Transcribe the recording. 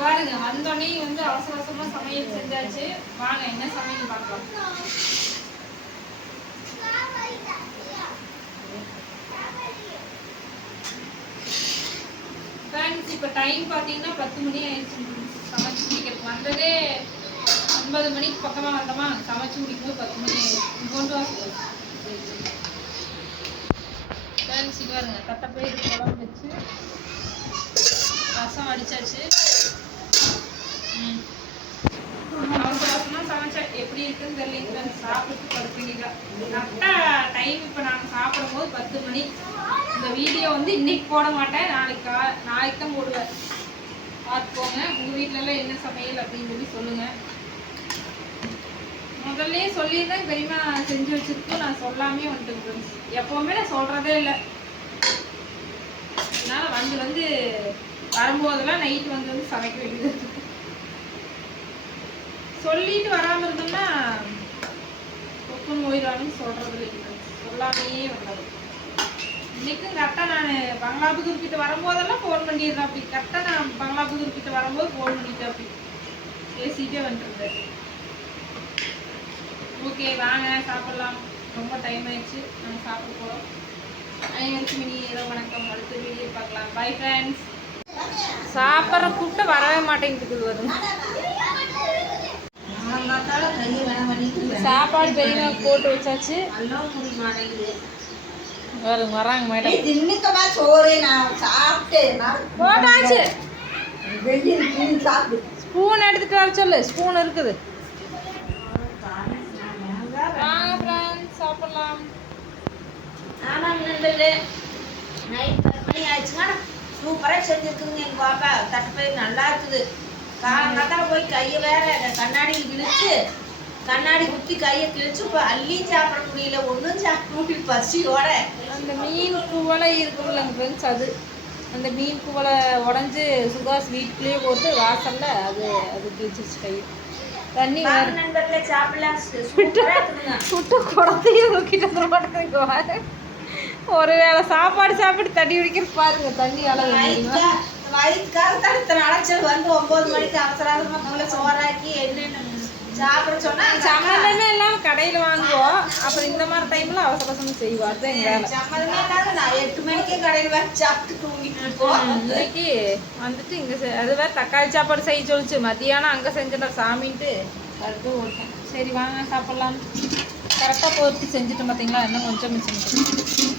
பாருங்க வந்தோடனே வந்து அவசர அவசரமா சமையல் செஞ்சாச்சு. வாங்க என்ன சமையல் பார்க்கலாம். ஃப்ரெண்ட்ஸ் இப்போ டைம் பார்த்தீங்கன்னா 10 மணி ஆயிடுச்சு. சமைச்சு முடிக்கிறதுக்கு வந்ததே 9 மணிக்கு பக்கமாக வந்தோமா, சமைச்சு முடிக்கும்போது 10 மணி ஆயிடுச்சு. கொண்டு வா ஃப்ரெண்ட்ஸ். இது பாருங்க தட்டைப்பயிறு குழம்பு வச்சு ரசம் அடிச்சாச்சு. அவசரமா சமைச்சா எப்படி இருக்குன்னு தெரியல. சாப்பிட்டு படுத்துக்கிட்டா கரெக்டாக டைம். இப்போ நாங்கள் சாப்பிடும் போது 10 மணி. இந்த வீடியோ வந்து இன்னைக்கு போட மாட்டேன், நாளைக்கு தான் போடுவேன். பார்த்துக்கோங்க. உங்கள் வீட்டிலலாம் என்ன சமையல் அப்படின்னு சொல்லி சொல்லுங்கள். முதல்ல சொல்லியிருந்தேன், பெரியமா செஞ்சு வச்சிருக்கோம். நான் சொல்லாமே வந்துட்டு எப்போவுமே நான் சொல்கிறதே இல்லை. அதனால் வந்து வரும்போதெல்லாம் நைட்டு வந்து சமைக்க வேண்டியது. சொல்லிட்டு வராமல் இருந்தோம்னா ஒப்புன்னு போயிடுவாங்கன்னு சொல்கிறது இல்லை. சொல்லாமையே வந்தது. இன்றைக்கும் கரெக்டாக நான் பங்களாபுதூர் கிட்ட வரும்போதெல்லாம் ஃபோன் பண்ணிடுறேன். அப்படி கரெக்டாக நான் பங்களாபுதூர் கிட்ட வரும்போது ஃபோன் பண்ணிட்டேன். அப்படி பேசிகிட்டே வந்துருந்தேன். ஓகே வாங்க சாப்பிட்லாம். ரொம்ப டைம் ஆயிடுச்சு, நாங்கள் சாப்பிட போகிறோம். அனைவருக்கும் இனி இரவு வணக்கம். அடுத்த வீடியோ பார்க்கலாம். Bye friends. சாப்பிட்ற கூப்பிட்டு வரவே மாட்டேங்குது. வரும் சாப்பாடு பெரியமா போட்டு வச்சாச்சு. வரும் வராங்க மேடம். சோறு நான் சாப்பிட்டேன். போட்டாச்சு. ஸ்பூன் எடுத்துட்டு வர சொல்லு. ஸ்பூன் இருக்குது. வாங்க ஃப்ரெண்ட்ஸ் சாப்பிடலாம். ஆமாங்க நண்பர்களே, நைட் 10 மணி ஆயிடுச்சுங்க. சூப்பராக செஞ்சுருக்குதுங்க எங்கள் பாப்பா. தட்டைப்பயிறு நல்லா இருக்குது. காலங்காத்தால போய் கையை வேற கண்ணாடியில் கிழிச்சு, கண்ணாடி குத்தி கையை கிழிச்சு இப்போ அள்ளியும் சாப்பிட முடியல, ஒன்றும் சாப்பிட முடியல பசியோட. அந்த மீன் குவலை இருக்குல்லங்க ஃப்ரெண்ட்ஸ், அந்த மீன் குவலை உடஞ்சி சுகாஸ் வீட்டுக்குள்ளேயே போட்டு வாசல்ல அது கிழிச்சிச்சு கை. தண்ணி நண்பர்களே சாப்பிடலாம். சுட்டு குடத்தையும் ஊக்கிட்டு வர மாட்டேங்குது. ஒரு வேளை சாப்பாடு சாப்பிட்டு தண்ணி குடிக்கிற பாருங்க. தண்ணி அளவு வயிற்றுக்காக இத்தனை அலைச்சல் வந்து 9 மணிக்கு அவசரமாக சோறாக்கி என்னென்ன சாப்பிட சொன்னா சம்மந்தமே எல்லாம் கடையில் வாங்குவோம். அப்புறம் இந்த மாதிரி டைம்ல அவசர அவசரம் செய்வோம். அதுதான் எங்க வேலை. சம்மந்தமே இல்லாத நான் 8 மணிக்கே கடையில் வேறு சாப்பிட்டு தூங்கிட்டு இருப்போம். இன்னைக்கு வந்துட்டு இங்கே அது வேறு தக்காளி சாப்பாடு செய்ய சொல்லிச்சு. மத்தியானம் அங்கே செஞ்சிட்டோம் சாமின்ட்டு அதுக்கு ஓட்டேன். சரி வாங்க சாப்பிட்லாம். கரெக்டாக போட்டு செஞ்சுட்டோம் பார்த்தீங்களா. இன்னும் கொஞ்சம் மிச்சம்.